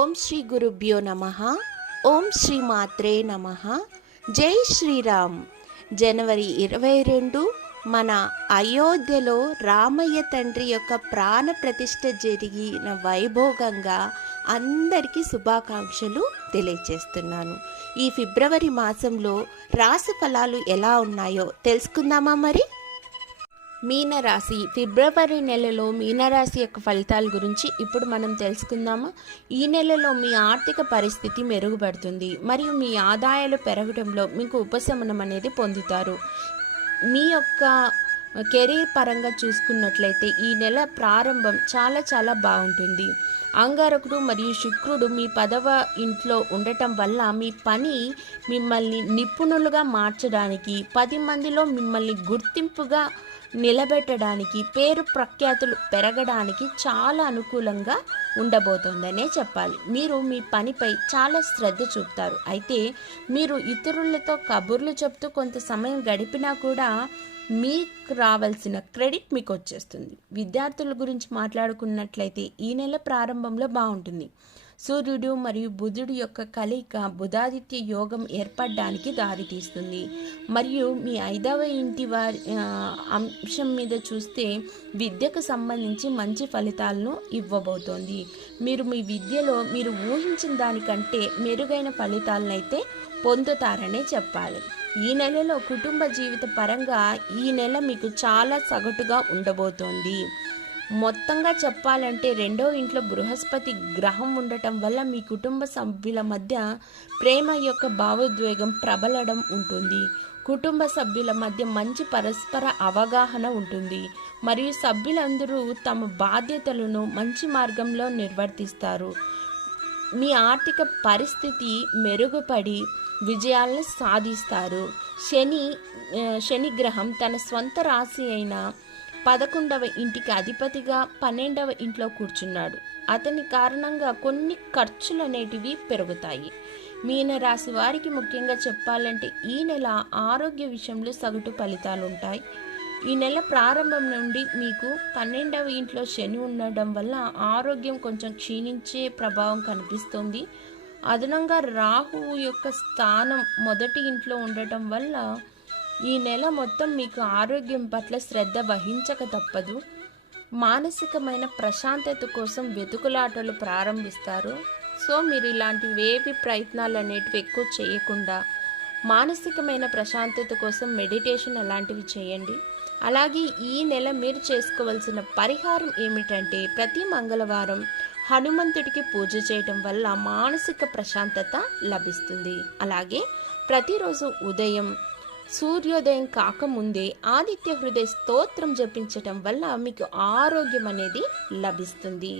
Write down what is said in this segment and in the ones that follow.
ఓం శ్రీ గురుభ్యో నమః. ఓం శ్రీ మాత్రే నమః. జై శ్రీరామ్. జనవరి 22 మన అయోధ్యలో రామయ్య తండ్రి యొక్క ప్రాణ ప్రతిష్ఠ జరిగిన వైభోగంగా అందరికీ శుభాకాంక్షలు తెలియజేస్తున్నాను. ఈ ఫిబ్రవరి మాసంలో రాశి ఫలాలు ఎలా ఉన్నాయో తెలుసుకుందామా మరి? మీనరాశి ఫిబ్రవరి నెలలో మీనరాశి యొక్క ఫలితాల గురించి ఇప్పుడు మనం తెలుసుకుందామా. ఈ నెలలో మీ ఆర్థిక పరిస్థితి మెరుగుపడుతుంది మరియు మీ ఆదాయాలు పెరగడంలో మీకు ఉపశమనం అనేది పొందుతారు. మీ యొక్క కెరీర్ పరంగా చూసుకున్నట్లయితే ఈ నెల ప్రారంభం చాలా బాగుంటుంది. అంగారకుడు మరియు శుక్రుడు మీ 10వ ఇంట్లో ఉండటం వల్ల మీ పని మిమ్మల్ని నిపుణులుగా మార్చడానికి, 10 మందిలో మిమ్మల్ని గుర్తింపుగా నిలబెట్టడానికి, పేరు ప్రఖ్యాతులు పెరగడానికి చాలా అనుకూలంగా ఉండబోతోందనే చెప్పాలి. మీరు మీ పనిపై చాలా శ్రద్ధ చూపుతారు. అయితే మీరు ఇతరులతో కబుర్లు చెప్తూ కొంత సమయం గడిపినా కూడా మీకు రావాల్సిన క్రెడిట్ మీకు వచ్చేస్తుంది. విద్యార్థుల గురించి మాట్లాడుకున్నట్లయితే ఈ నెల ప్రారంభంలో బాగుంటుంది. సూర్యుడు మరియు బుధుడు యొక్క కలయిక బుధాదిత్య యోగం ఏర్పడడానికి దారితీస్తుంది. మరియు మీ 5వ ఇంటి వారి అంశం మీద చూస్తే విద్యకు సంబంధించి మంచి ఫలితాలను ఇవ్వబోతోంది. మీరు మీ విద్యలో మీరు ఊహించిన దానికంటే మెరుగైన ఫలితాలను అయితే పొందుతారనే చెప్పాలి. ఈ నెలలో కుటుంబ జీవిత పరంగా ఈ నెల మీకు చాలా సగటుగా ఉండబోతోంది. మొత్తంగా చెప్పాలంటే 2వ ఇంట్లో బృహస్పతి గ్రహం ఉండటం వల్ల మీ కుటుంబ సభ్యుల మధ్య ప్రేమ యొక్క భావోద్వేగం ప్రబలడం ఉంటుంది. కుటుంబ సభ్యుల మధ్య మంచి పరస్పర అవగాహన ఉంటుంది మరియు సభ్యులందరూ తమ బాధ్యతలను మంచి మార్గంలో నిర్వర్తిస్తారు. మీ ఆర్థిక పరిస్థితి మెరుగుపడి విజయాలను సాధిస్తారు. శని గ్రహం తన స్వంత రాశి అయిన 11వ ఇంటికి అధిపతిగా 12వ ఇంట్లో కూర్చున్నాడు. అతని కారణంగా కొన్ని ఖర్చులు అనేటివి పెరుగుతాయి. మీనరాశి వారికి ముఖ్యంగా చెప్పాలంటే ఈ నెల ఆరోగ్య విషయంలో సగటు ఫలితాలు ఉంటాయి. ఈ నెల ప్రారంభం నుండి మీకు 12వ ఇంట్లో శని ఉండడం వల్ల ఆరోగ్యం కొంచెం క్షీణించే ప్రభావం కనిపిస్తుంది. అదనంగా రాహువు యొక్క స్థానం 1వ ఇంట్లో ఉండటం వల్ల ఈ నెల మొత్తం మీకు ఆరోగ్యం పట్ల శ్రద్ధ వహించక తప్పదు. మానసికమైన ప్రశాంతత కోసం వెతుకులాటలు ప్రారంభిస్తారు. సో మీరు ఇలాంటివేవి ప్రయత్నాలు అనేటివి ఎక్కువ చేయకుండా మానసికమైన ప్రశాంతత కోసం మెడిటేషన్ అలాంటివి చేయండి. అలాగే ఈ నెల మీరు చేసుకోవాల్సిన పరిహారం ఏమిటంటే ప్రతి మంగళవారం హనుమంతుడికి పూజ చేయటం వల్ల మానసిక ప్రశాంతత లభిస్తుంది. అలాగే ప్రతిరోజు ఉదయం సూర్యోదయం కాకముందే ఆదిత్య హృదయ స్తోత్రం జపించటం వల్ల మీకు ఆరోగ్యం అనేది లభిస్తుంది.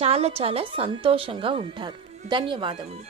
చాలా సంతోషంగా ఉంటారు. ధన్యవాదములు.